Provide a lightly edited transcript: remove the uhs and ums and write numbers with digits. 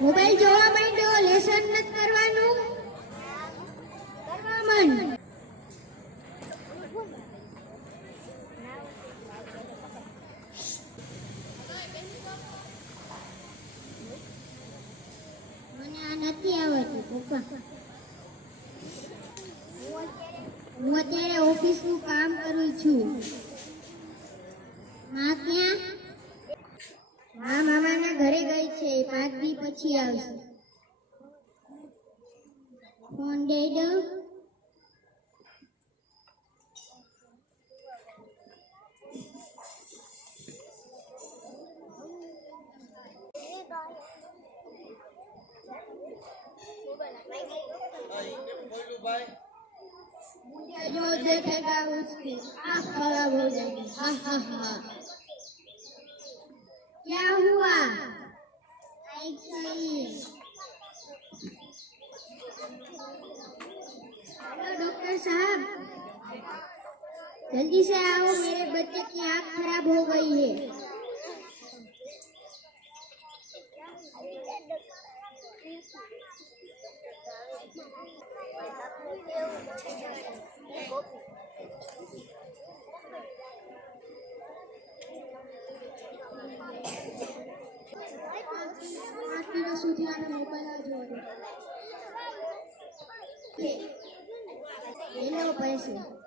મોબાઈલ જોવા માંડ્યો, લેસન નથી કરવાનું. કરવા માંડ. મને આ નથી આવડતું પપ્પા. હું અત્યારે ઓફિસનું કામ કરું છું. માં ક્યાં? માં મામાના ઘરે ગઈ છે, 5 દી પછી આવશે. ફોન દઈ દઉં. मुझे जो देखेगा उसकी आँख खराब हो जाएगी. हा हा हा. क्या हुआ? हेलो डॉक्टर साहब, जल्दी से आओ, मेरे बच्चे की आँख खराब हो गई है. મોબાઈલ